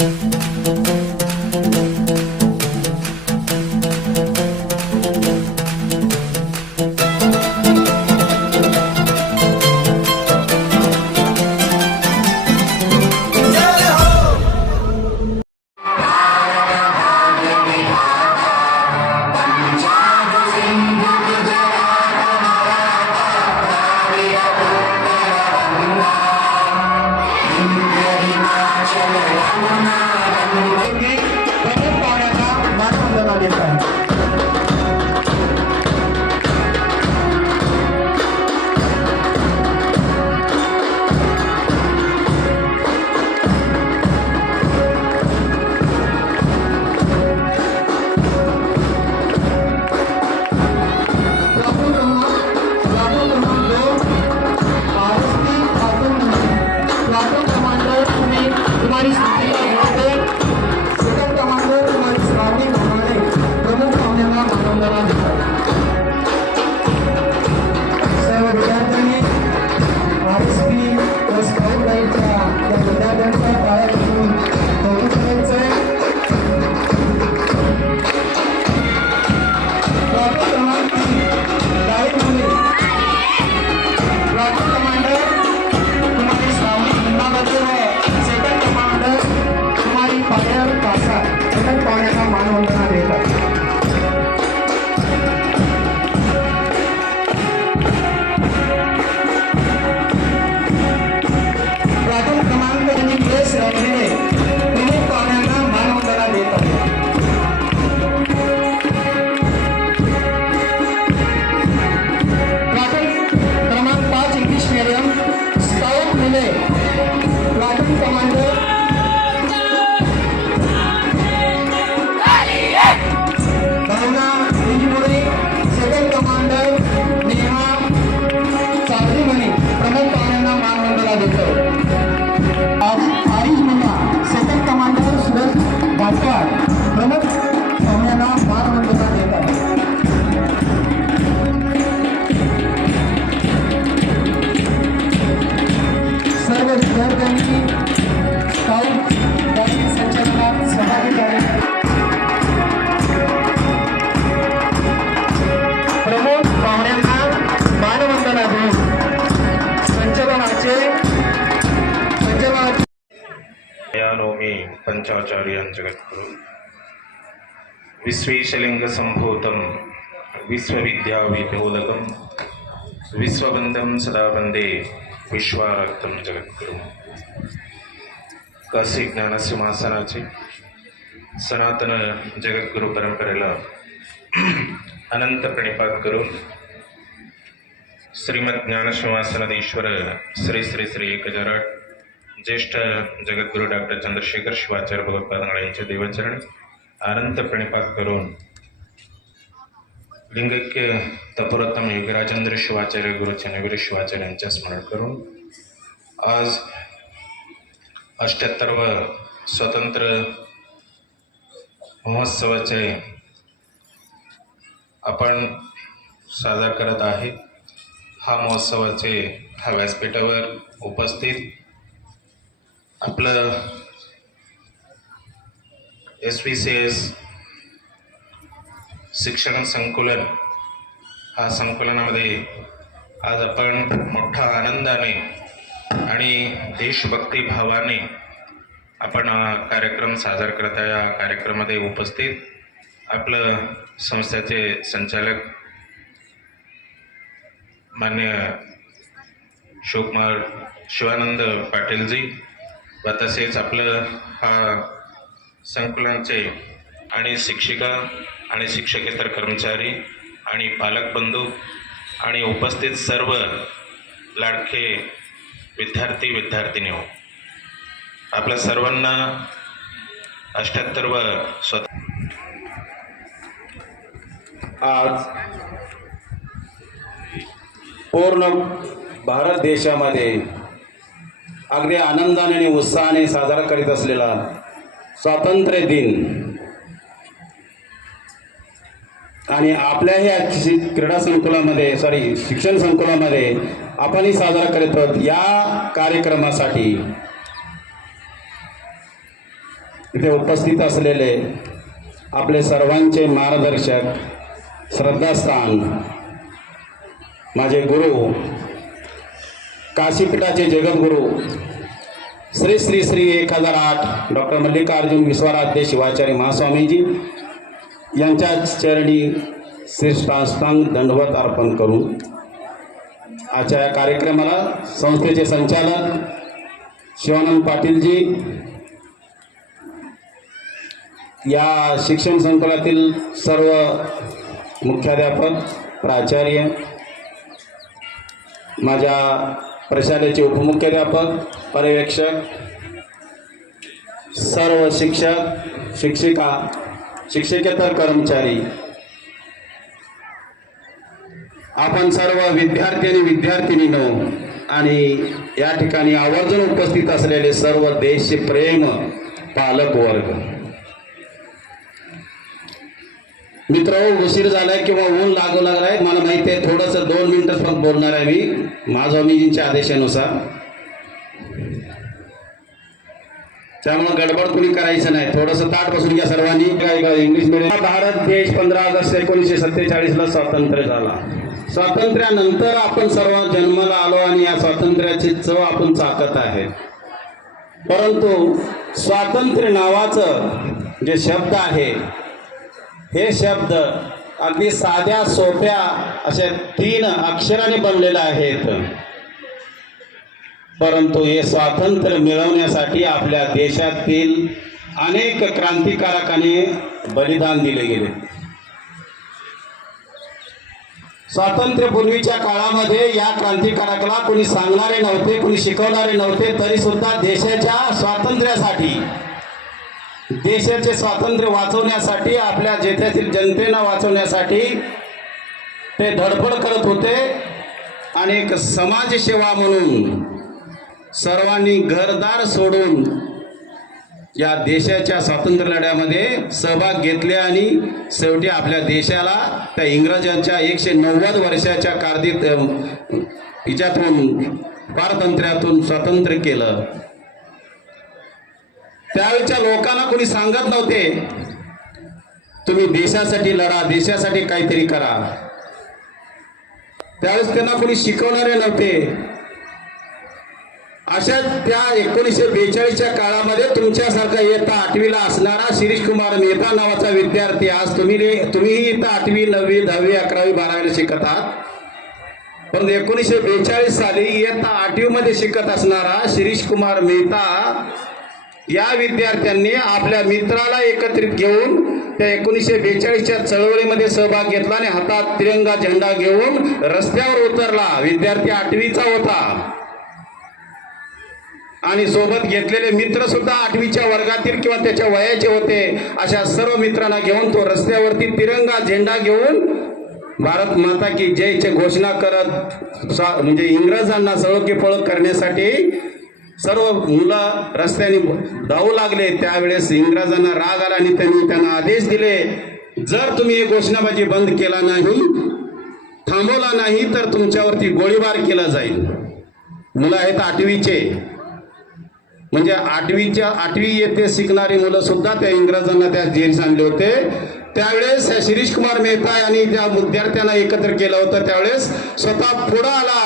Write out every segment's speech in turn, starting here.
Música सर्व विद्यार्थ्यांनी scout guide संचलनात सहभागी झाले प्रमुख पाहुण्यांना मानवंदना देऊन संचलनाचे संचलनाचे यानोमी पंचाचार्यां जगद्गुरु विश्वेशलिङ्गसम्भूतं विश्वविद्याविबोधकं विश्वबन्धं सदा वन्दे विश्वारक्तं जगद्गुरु काशी ज्ञानसिंहासनाची सनातन जगद्गुरु परंपरेला अनंत प्रणिपात करून श्रीमद ज्ञानसिंहासनाधीश्वर श्री श्री श्री एकजराट ज्येष्ठ जगद्गुरु डॉक्टर चंद्रशेखर शिवाचार्य भगवत्पादांना यांच्या देवचरणी अनंत प्रणिपात करून लिंगक्य तपोरत्तम योगराजेंद्र शिवाचार्य गुरु चनवीर शिवाचार्य यांच्या स्मरण करून आज अष्ट्याहत्तरव स्वतंत्र महोत्सवाचे आपण साजरा करत आहे. हा महोत्सवाचे ह्या व्यासपीठावर उपस्थित आपलं एस व्ही सी एस शिक्षण संकुलन. हा संकुलनामध्ये आज आपण मोठ्या आनंदाने आणि देशभक्ती भावाने आपण कार्यक्रम सादर करत आहे. या कार्यक्रमामध्ये उपस्थित आपलं संस्थेचे संचालक मान्य शिवकुमार शिवानंद पाटीलजी व तसेच आपलं हा संकुलनाचे आणि शिक्षिका आणि शिक्षकेतर कर्मचारी आणि पालक बंधू आणि उपस्थित सर्व लाडके विद्यार्थी विद्यार्थिनी हो आपल्या सर्वांना अठ्ठ्याहत्तर व स्वतः आज पूर्ण भारत देशामध्ये अगदी आनंदाने आणि उत्साहाने साजरा करीत असलेला स्वातंत्र्य दिन आणि आपल्याही आजची क्रीडा संकुलामध्ये सॉरी शिक्षण संकुलामध्ये आपणही साजरा करत आहोत या कार्यक्रमासाठी. इथे उपस्थित असलेले आपले सर्वांचे मार्गदर्शक श्रद्धास्थान माझे गुरु काशीपीठाचे जगद्गुरू श्री श्री श्री एक हजार आठ डॉक्टर मल्लिकार्जुन विश्वराध्य शिवाचार्य महास्वामीजी यांच्या चरणी श्रेष्ठाष्टांग दंडवत अर्पण करून आजच्या या कार्यक्रमाला संस्थेचे संचालक शिवानंद पाटीलजी या शिक्षण संकुलातील सर्व मुख्याध्यापक प्राचार्य माझ्या प्रशालेचे उपमुख्याध्यापक पर्यवेक्षक सर्व शिक्षक शिक्षिका शिक्षकेतर कर्मचारी आपण सर्व विद्यार्थी आणि विद्यार्थिनीनो आणि या ठिकाणी आवर्जून उपस्थित असलेले सर्व देशप्रेम पालक वर्ग. मित्र उशीर झालाय किंवा ऊन लागू लागलाय मला माहिती आहे थोडंसं दोन मिनिटं फक्त बोलणार आहे मी. माझ्वामीजींच्या आदेशानुसार. त्यामुळे गडबड कुणी करायचं नाही. थोडंसं ताट बसून घ्या सर्वांनी. काय इंग्लिश मिडियम भारत देश पंधरा ऑगस्ट एकोणीसशे सत्तेचाळीसला स्वातंत्र्य झाला. स्वातंत्र्यानंतर आपण सर्व जन्माला आलो आणि या स्वातंत्र्याची चव आपण चाकत आहे. परंतु स्वातंत्र्य नावाचं जे शब्द आहे हे शब्द अगदी साध्या सोप्या अशा तीन अक्षराने बनलेले आहेत. परंतु हे स्वातंत्र्य मिळवण्यासाठी आपल्या देशातील अनेक क्रांतिकारकाने बलिदान दिले गेले. स्वातंत्र्यपूर्वीच्या काळामध्ये या क्रांतिकारकाला कोणी सांगणारे नव्हते कोणी शिकवणारे नव्हते तरी सुद्धा देशाच्या स्वातंत्र्यासाठी देशाचे स्वातंत्र्य वाचवण्यासाठी आपल्या जेथ्यातील जनतेला वाचवण्यासाठी ते धडपड करत होते. आणि एक समाजसेवा म्हणून सर्वांनी घरदार सोडून या देशाच्या स्वातंत्र्य लढ्यामध्ये सहभाग घेतले आणि शेवटी आपल्या देशाला त्या इंग्रजांच्या एकशे नव्वद वर्षाच्या कारदीत हिच्यातून पारतंत्र्यातून स्वातंत्र्य केलं. त्यावेळच्या लोकांना कोणी सांगत नव्हते तुम्ही देशासाठी लढा देशासाठी काहीतरी करा. त्यावेळेस त्यांना कोणी शिकवणारे नव्हते. अशा त्या एकोणीसशे बेचाळीसच्या काळामध्ये तुमच्यासारखा इयत्ता आठवीला असणारा शिरीष कुमार मेहता नावाचा विद्यार्थी आज तुम्ही तुम्हीही इथं आठवी नववी दहावी अकरावी बारावीला शिकत आहात. परंतु एकोणीसशे बेचाळीस साली इयत्ता आठवीमध्ये शिकत असणारा शिरीष कुमार मेहता या विद्यार्थ्यांनी आपल्या मित्राला एकत्रित घेऊन त्या एकोणीसशे बेचाळीसच्या चळवळीमध्ये सहभाग घेतला आणि हातात तिरंगा झेंडा घेऊन रस्त्यावर उतरला. विद्यार्थी आठवीचा होता. आणि सोबत घेतलेले मित्र सुद्धा आठवीच्या वर्गातील किंवा त्याच्या वयाचे होते अशा सर्व मित्रांना घेऊन तो रस्त्यावरती तिरंगा झेंडा घेऊन भारत माता की जयचे घोषणा करत म्हणजे इंग्रजांना सळोकी पळक करण्यासाठी सर्व मुलं रस्त्याने धावू लागले. त्यावेळेस इंग्रजांना राग आला आणि त्यांनी त्यांना आदेश दिले जर तुम्ही हे घोषणाबाजी बंद केला नाही थांबवला नाही तर तुमच्यावरती गोळीबार केला जाईल. मुलं आहेत आठवीचे. म्हणजे आठवीच्या आठवी येथे शिकणारी मुलं सुद्धा त्या इंग्रजांना त्या जेल आणले होते. त्यावेळेस शिरीष कुमार मेहता यांनी त्या विद्यार्थ्यांना एकत्र केलं होतं त्यावेळेस स्वतः पुढं आला.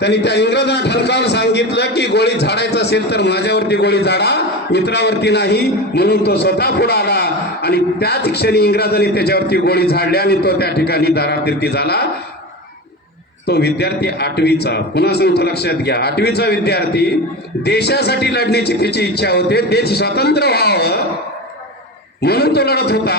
त्यांनी त्या इंग्रजांना ठणकावून सांगितलं की गोळी झाडायचं असेल तर माझ्यावरती गोळी झाडा मित्रावरती नाही. म्हणून तो स्वतः पुढं आला. आणि त्याच क्षणी इंग्रजांनी त्याच्यावरती गोळी झाडली आणि तो त्या ठिकाणी दारातीर्थी झाला. तो विद्यार्थी आठवीचा. पुन्हा सांगतो लक्षात घ्या. आठवीचा विद्यार्थी देशासाठी लढण्याची त्याची इच्छा होते. देश स्वतंत्र व्हावं म्हणून तो लढत होता.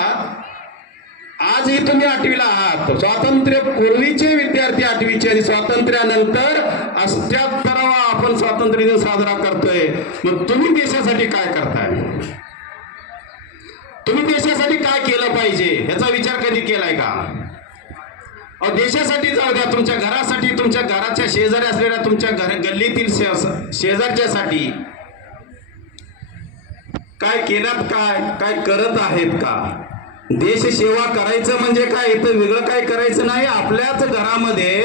आजही तुम्ही आठवीला आहात. स्वातंत्र्य पूर्वीचे विद्यार्थी आठवीचे आणि स्वातंत्र्यानंतर अष्ट्याहत्तरावा आपण स्वातंत्र्य दिन साजरा करतोय. मग तुम्ही देशासाठी काय करताय? तुम्ही देशासाठी काय केलं पाहिजे? ह्याचा विचार कधी केलाय का? देशासाठी जाऊ द्या तुमच्या घरासाठी तुमच्या घराच्या शेजारी असलेल्या तुमच्या घर गल्लीतील शेजारच्यासाठी. काय केल्यात काय? काय करत आहेत का? देश सेवा करायचं म्हणजे काय? इथं वेगळं काय करायचं नाही. आपल्याच घरामध्ये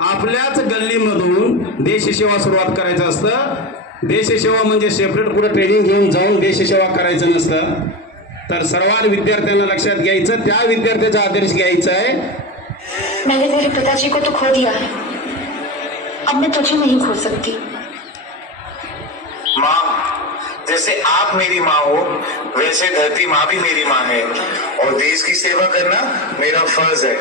आपल्याच गल्लीमधून देशसेवा सुरुवात करायचं असतं. देशसेवा म्हणजे सेपरेट कुठं ट्रेनिंग घेऊन जाऊन देशसेवा करायचं नसतं. तर सर्वांना विद्यार्थ्यांना लक्षात घ्यायचं. त्या विद्यार्थ्याचा आदर्श घ्यायचा आहे. मैंने मेरे पिताजी को तो खो दिया है। अब मैं तुझे नहीं खो सकती। माँ, जैसे आप मेरी माँ हो, वैसे धरती माँ भी मेरी माँ है। और देश की सेवा करना मेरा फ़र्ज़ है।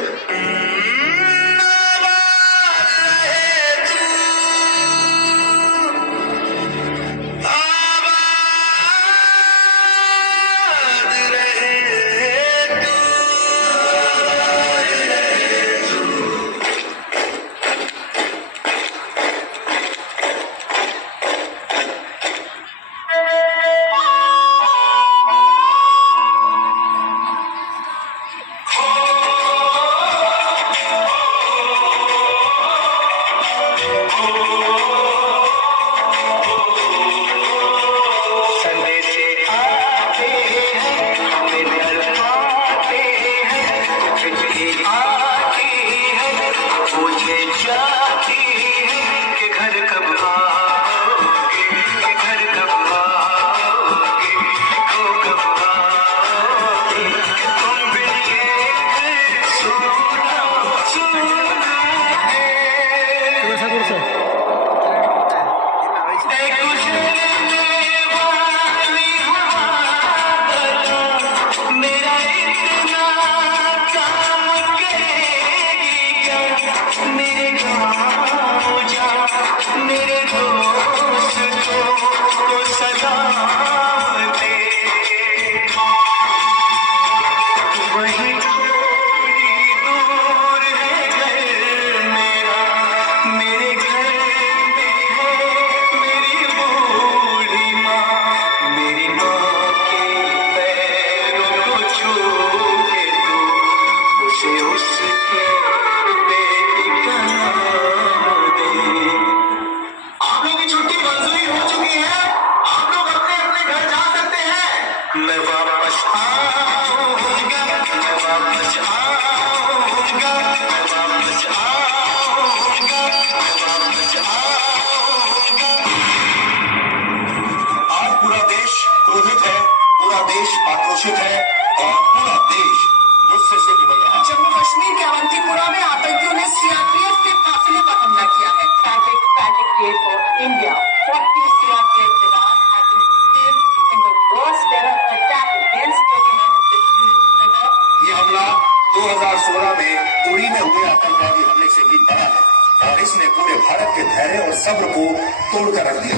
ये हमला 2016 में उड़ी में हुए आतंकवादी हमले से भी बड़ा है। और इसने पूरे भारत के धैर्य और सब्र को तोड़कर रख दिया।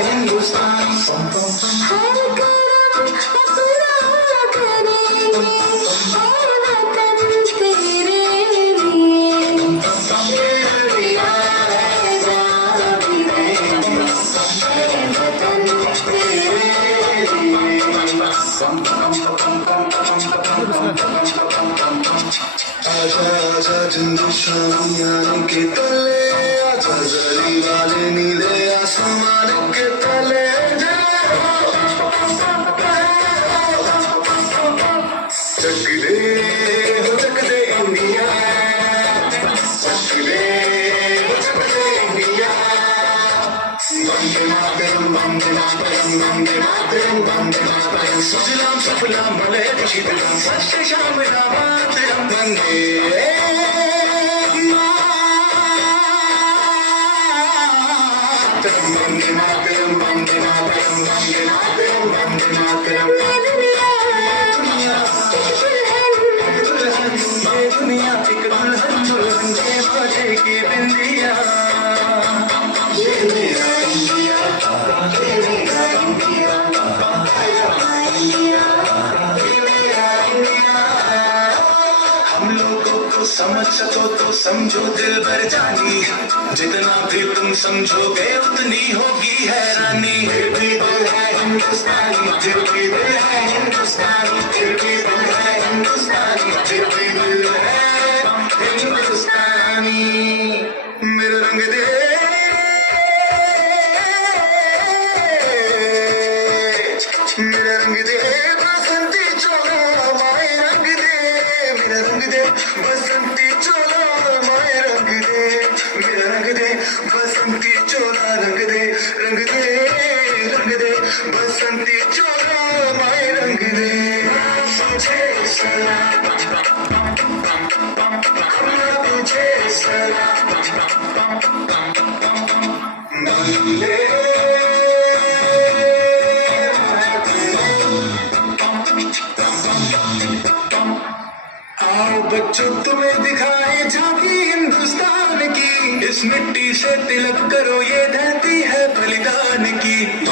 Hindustan. सुजलाम सफलाम भले शीतलाम सत्य Shyam Ram Vande Vande Mataram, Vande Mataram, Vande Mataram, Vande Mataram. समझ सको तो समझो दिल भर जानी। जितना भी तुम समझोगे, उतनी होगी हैरानी। फिर दिल है हिंदुस्तानी, फिर भी दिल है हिंदुस्तानी, फिर भी दिल है हिंदुस्तानी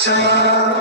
Watch out.